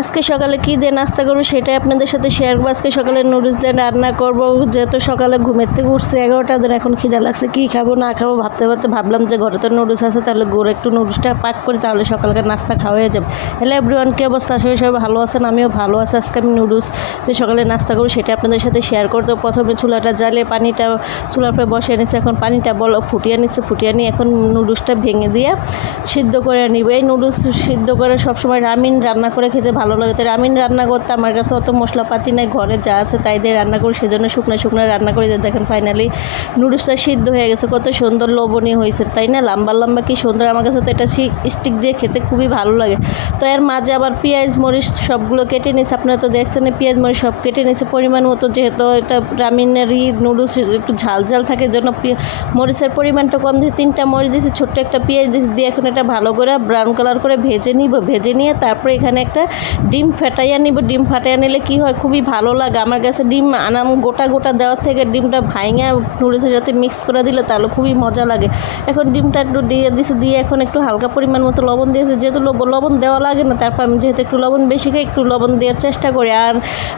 আজকে সকালে কী দিয়ে নাস্তা করবো সেটাই আপনাদের সাথে শেয়ার করবো। আজকে সকালে নুডলস দিয়ে রান্না করবো। যেহেতু সকালে ঘুমের থেকে উঠছে 11টার দিন, এখন খিদা লাগছে, কী খাবো না খাবো ভাবতে ভাবতে ভাবলাম যে ঘরে তো নুডলস আছে, তাহলে গড়ে একটু নুডলসটা পাক করি, তাহলে সকালকার নাস্তা খাওয়া হয়ে যাবে। হ্যালো এভরিওয়ান, কী অবস্থা? আসলে সবাই ভালো আছেন, আমিও ভালো আছি। আজকে আমি নুডলস যে সকালে নাস্তা করবো সেটা আপনাদের সাথে শেয়ার করতে। প্রথমে চুলাটা জ্বালিয়ে পানিটা চুলার পরে বসিয়ে নিচ্ছি। এখন পানিটা ফুটিয়ে নিচ্ছি, ফুটিয়ে নিয়ে এখন নুডলসটা ভেঙে দিয়ে সিদ্ধ করে নিব। এই নুডলস সিদ্ধ করে সবসময় রামিন রান্না করে খেতে ভালো লাগে। তো রামিন রান্না করতে আমার কাছে অত মশলাপাতি নেই, ঘরে যা আছে তাই দিয়ে রান্না করি, সেজন্য শুকনো শুকনো রান্না করে দিয়ে দেখেন ফাইনালি নুডলসটা সিদ্ধ হয়ে গেছে। কত সুন্দর লোভনীয় হয়েছে তাই না? লম্বা লম্বা কি সুন্দর, আমার কাছে তো এটা স্টিক দিয়ে খেতে খুবই ভালো লাগে। তো এর মাঝে আবার পেঁয়াজ মরিচ সবগুলো কেটে নিয়েছে, আপনারা তো দেখছেন পেঁয়াজ মরিচ সব কেটে নিয়েছে পরিমাণ মতো। যেহেতু এটা রামিনেরই নুডলস একটু ঝাল ঝাল থাকে, জন্য মরিচের পরিমাণটা কম দিয়ে 3টা মরিচ দিয়েছি, ছোট্ট একটা পেঁয়াজ দিয়ে এখন এটা ভালো করে ব্রাউন কালার করে ভেজে নিব। ভেজে নিয়ে তারপরে এখানে একটা ডিম ফাটাইয়া নিব। ডিম ফাটাইয়া নিলে কি হয়, খুবই ভালো লাগে আমার কাছে। ডিম আনাম গোটা গোটা দেওয়ার থেকে ডিমটা ভাঙিয়ে নুডলসের সাথে মিক্স করে দিলে তাহলে খুবই মজা লাগে। এখন ডিমটা একটু দিয়ে দিয়েছি, দিয়ে এখন একটু হালকা পরিমাণ মতো লবণ দিয়েছি। যেহেতু লবণ দেওয়া লাগে না, তারপর আমি যেহেতু একটু লবণ বেশি খাই, একটু লবণ দেওয়ার চেষ্টা করি। আর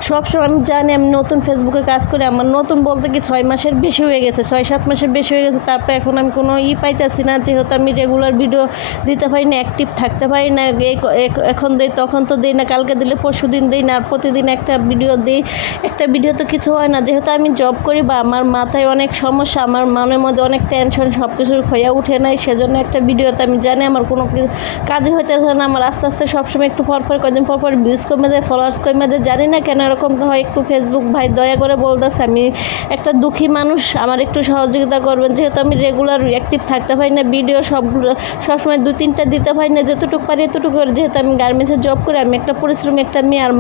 সবসময় আমি জানি আমি নতুন ফেসবুকে কাজ করি, আমার নতুন বলতে কি 6 মাসের বেশি হয়ে গেছে, 6-7 মাসের বেশি হয়ে গেছে। তারপরে এখন আমি কোনো পাইতেছি না, যেহেতু আমি রেগুলার ভিডিও দিতে পারি না, অ্যাক্টিভ থাকতে পারি না। এখন দিই তখন তো দিই না, কালকে দিলে পরশু দিন দিই না, আর প্রতিদিন একটা ভিডিও দিই। একটা ভিডিও তো কিছু হয় না, যেহেতু আমি জব করি বা আমার মাথায় অনেক সমস্যা, আমার মনের মধ্যে অনেক টেনশন, সব কিছুর হয়ে উঠে নাই, সেজন্য একটা ভিডিওতে আমি জানি আমার কোনো কাজই হইতেছে না। আমার আস্তে আস্তে সবসময় একটু পরপর কদিন পরপর ভিউজ কমে যায়, ফলোয়ার্স কমে যায়, জানি না কেন এরকমটা হয়। একটু ফেসবুক ভাই দয়া করে বলতেছে, আমি একটা দুঃখী মানুষ, আমার একটু সহযোগিতা করবেন। যেহেতু আমি রেগুলার অ্যাক্টিভ থাকতে পারি না, ভিডিও সবসময় 2-3টা দিতে পারি না, যতটুকু পারি এতটুকু করে। যেহেতু আমি গার্মেন্টসে জব করি, আমি একটা পরিশ্রমী একটা মেয়ে, আর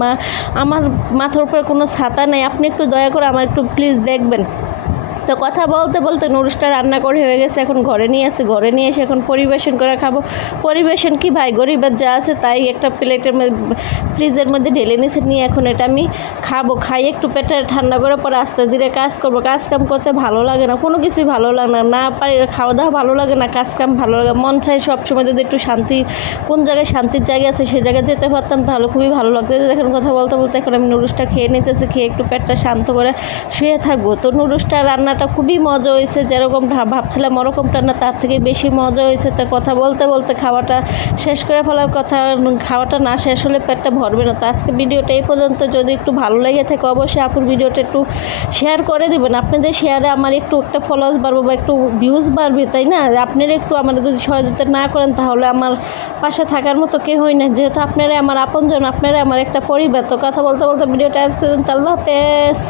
আমার মাথার উপরে কোনো ছাতা নেই। আপনি একটু দয়া করে আমার একটু প্লিজ দেখবেন। তো কথা বলতে বলতে নুডলসটা রান্না করে হয়ে গেছে, এখন ঘরে নিয়ে এসে এখন পরিবেশন করে খাবো। পরিবেশন কি ভাই, গরিবের যা আছে তাই একটা প্লেটের ফ্রিজের মধ্যে ঢেলে নিয়ে এখন এটা আমি খাবো। খাই একটু পেটে ঠান্ডা করে পরে আস্তে ধীরে কাজ করবো। কাজ কাম করতে ভালো লাগে না, কোনো কিছুই ভালো লাগে না পারি, খাওয়া দাওয়া ভালো লাগে না, কাজ কাম ভালো লাগে। মন চাই সবসময় যদি একটু শান্তি, কোন জায়গায় শান্তির জায়গা আছে সেই জায়গায় যেতে পারতাম, তাহলে খুবই ভালো লাগতো। দেখেন কথা বলতে বলতে এখন আমি নুডলসটা খেয়ে নিতেছি, খেয়ে একটু পেটটা শান্ত করে শুয়ে থাকবো। তো নুডলসটা রান্নাটা খুবই মজা হয়েছে, যেরকম ভাবছিলাম ওরকমটা না, তার থেকে বেশি মজা হয়েছে। তো কথা বলতে বলতে খাওয়াটা শেষ করে ফেলার কথা, খাওয়াটা না শেষ হলে পেটটা ভরবে না। তো আজকে ভিডিওটা এই পর্যন্ত। যদি একটু ভালো লেগে থাকে অবশ্যই আপুর ভিডিওটা একটু শেয়ার করে দেবেন। আপনাদের শেয়ারে আমার একটু একটা ফলোয়ার্স বাড়বে বা একটু ভিউজ বাড়বে, তাই না? আপনারা একটু আমাদের যদি সহযোগিতা না করেন তাহলে আমার পাশে থাকার মতো কেউ হয় না, যেহেতু আপনারাই আমার আপনজন, আপনারাই আমার একটা পরিবার। তো কথা বলতে বলতে ভিডিওটা আজ পর্যন্ত। আল্লাহ হাফেজ।